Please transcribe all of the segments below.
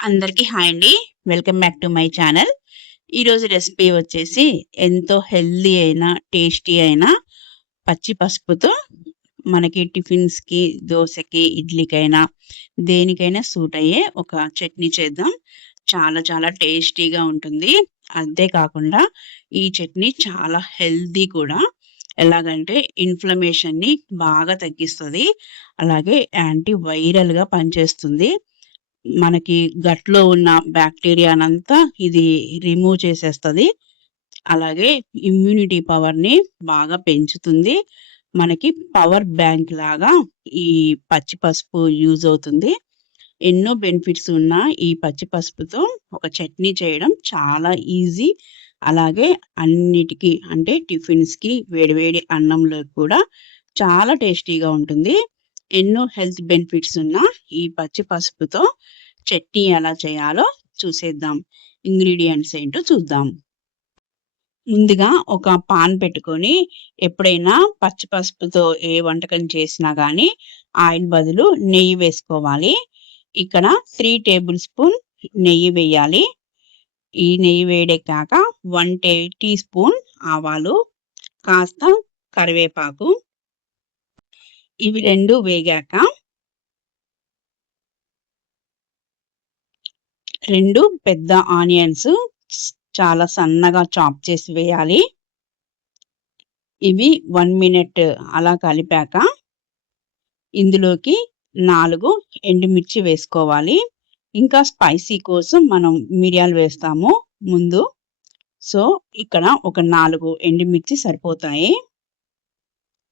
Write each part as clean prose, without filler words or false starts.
అందరికీ హాయ్ అండి. Welcome back to my channel. ఈరోజు రెసిపీ వచ్చేసి ఎంతో హెల్తీ అయిన, టేస్టీ అయిన పచ్చి పసుపుతో మనకి టిఫిన్స్‌కి, దోసకి, ఇడ్లీకైనా దేనికైనా సూట్ అయ్యే ఒక చట్నీ చేద్దాం. చాలా చాలా టేస్టీగా ఉంటుంది. అంతే కాకుండా ఈ చట్నీ చాలా హెల్తీ కూడా. ఎలాగంటే ఇన్‌ఫ్లమేషన్‌ని బాగా తగ్గిస్తది. అలాగే యాంటీ వైరల్‌గా పనిచేస్తుంది. మనకి గట్‌లో ఉన్న బ్యాక్టీరియానంతా ఇది రిమూవ్ చేసేస్తది. అలాగే ఇమ్యూనిటీ పవర్‌ని బాగా పెంచుతుంది. మనకి పవర్ బ్యాంక్ లాగా ఈ పచ్చి పసుపు యూజ్ అవుతుంది. ఎన్నో బెనిఫిట్స్ ఉన్న ఈ పచ్చి పసుపుతో ఒక చట్నీ చేయడం చాలా ఈజీ. అలాగే అన్నిటికి అంటే టిఫిన్స్‌కి, వేడి అన్నంలోకి కూడా చాలా టేస్టీగా ఉంటుంది. ఎన్నో హెల్త్ బెనిఫిట్స్ ఉన్న ఈ పచ్చి పసుపుతో చట్నీ ఎలా చేయాలో చూసేద్దాం. ఇంగ్రీడియెంట్స్ ఏంటో చూద్దాం. ముందుగా ఒక పాన్ పెట్టుకొని ఎప్పుడైనా పచ్చి పసుపుతో ఏ వంటకం చేసినా గానీ ఆయిల్ బదులు నెయ్యి వేసుకోవాలి. ఇక్కడ 3 టేబుల్ స్పూన్ నెయ్యి వేయాలి. ఈ నెయ్యి వేడెక్కాక 1 టీ స్పూన్ ఆవాలు, కాస్త కరివేపాకు. ఇవి 2 వేగాక 2 పెద్ద ఆనియన్స్ చాలా సన్నగా చాప్ చేసి వేయాలి. ఇవి 1 మినిట్ అలా కలిపాక ఇందులోకి 4 ఎండుమిర్చి వేసుకోవాలి. ఇంకా స్పైసీ కోసం మనం మిరియాలు వేస్తాము ముందు. సో, ఇక్కడ ఒక 4 ఎండుమిర్చి సరిపోతాయి.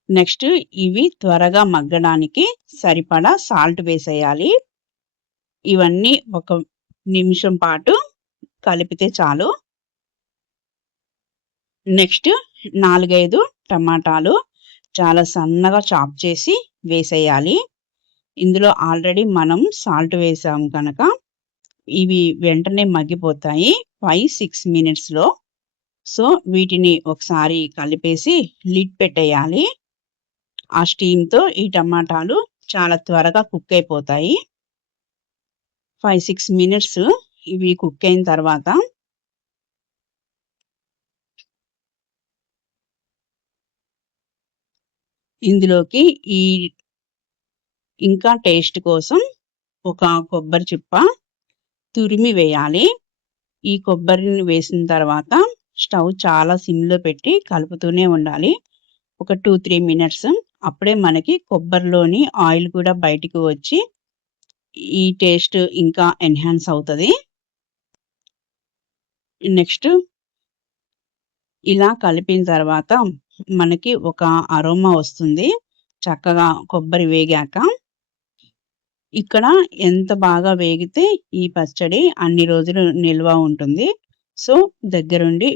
నెక్స్ట్ ఇవి త్వరగా మగ్గడానికి సరిపడా సాల్ట్ వేసేయాలి. ఇవన్నీ ఒక నిమిషం పాటు కలిపితే చాలు. నెక్స్ట్ 4, 5 టమాటాలు చాలా సన్నగా చాప్ చేసి వేసేయాలి. ఇందులో ఆల్రెడీ మనం సాల్ట్ వేసాము కనుక ఇవి వెంటనే మగ్గిపోతాయి 5-6 మినిట్స్‌లో. సో, వీటిని ఒకసారి కలిపేసి లిడ్ పెట్టేయాలి. ఆ స్టీమ్‌తో ఈ టమాటాలు చాలా త్వరగా కుక్ అయిపోతాయి. 5-6 మినిట్స్ ఇవి కుక్ అయిన తర్వాత ఇందులోకి ఇంకా టేస్ట్ కోసం ఒక కొబ్బరి చిప్ప తురిమి వేయాలి. ఈ కొబ్బరిని వేసిన తర్వాత స్టవ్ చాలా సిమ్‌లో పెట్టి కలుపుతూనే ఉండాలి. ఒక 2-3 మినిట్స్. అప్పుడే మనకి కొబ్బరిలోని ఆయిల్ కూడా బయటికి వచ్చి ఈ టేస్ట్ ఇంకా ఎన్హాన్స్ అవుతది. నెక్స్ట్ ఇలా కలిపిన తర్వాత మనకి ఒక అరోమా వస్తుంది. చక్కగా కొబ్బరి వేగాక. ఇక్కడ ఎంత బాగా వేగితే ఈ పచ్చడి అన్ని రోజులు నిల్వ ఉంటుంది. సో, దగ్గరుండి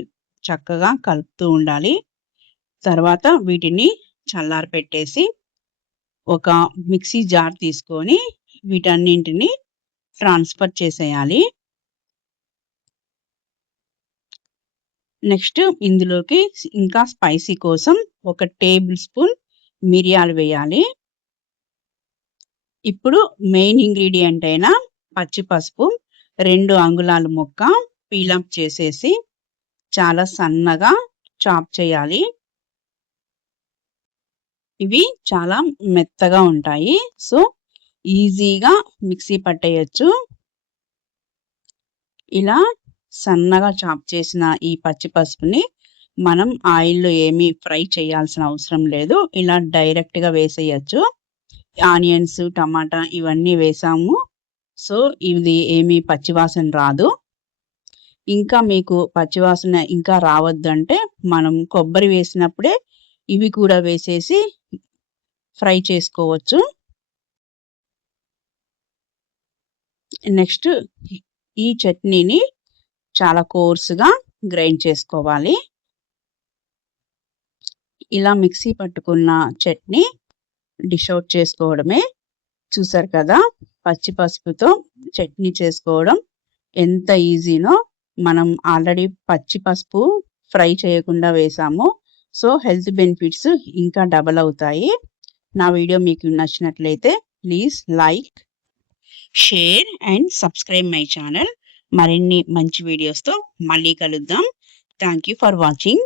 చక్కగా కలుపుతూ ఉండాలి. తర్వాత వీటిని చల్లారపెట్టేసి ఒక మిక్సీ జార్ తీసుకొని వీటన్నింటిని ట్రాన్స్‌ఫర్ చేసేయాలి. నెక్స్ట్ ఇందులోకి ఇంకా స్పైసీ కోసం ఒక టేబుల్ స్పూన్ మిరియాలు వేయాలి. ఇప్పుడు మెయిన్ ఇంగ్రీడియెంట్ అయిన పచ్చి పసుపు 2 అంగుళాల ముక్క పీల్ ఆఫ్ చేసేసి చాలా సన్నగా చాప్ చేయాలి. ఇవి చాలా మెత్తగా ఉంటాయి. సో, ఈజీగా మిక్సీ పట్టేయొచ్చు. ఇలా సన్నగా చాప్ చేసిన ఈ పచ్చి పసుపుని మనం ఆయిల్‌లో ఏమీ ఫ్రై చేయాల్సిన అవసరం లేదు. ఇలా డైరెక్ట్‌గా వేసేయొచ్చు. ఆనియన్స్, టమాటా ఇవన్నీ వేసాము. సో, ఇది ఏమీ పచ్చివాసన రాదు. ఇంకా మీకు పచ్చివాసన ఇంకా రావద్దంటే మనం కొబ్బరి వేసినప్పుడే ఇవి కూడా వేసేసి ఫ్రై చేసుకోవచ్చు. నెక్స్ట్ ఈ చట్నీని చాలా కోర్స్‌గా గ్రైండ్ చేసుకోవాలి. ఇలా మిక్సీ పట్టుకున్న చట్నీ డిష్ ఔట్ చేసుకోవడమే. చూసారు కదా! పచ్చి పసుపుతో చట్నీ చేసుకోవడం ఎంత ఈజీనో. మనం ఆల్రెడీ పచ్చి పసుపు ఫ్రై చేయకుండా వేసాము. సో, హెల్త్ బెనిఫిట్స్ ఇంకా డబల్ అవుతాయి. నా వీడియో మీకు నచ్చినట్లయితే please like, share and subscribe my channel. మరిన్ని మంచి వీడియోస్తో మళ్ళీ కలుద్దాం. Thank you for watching.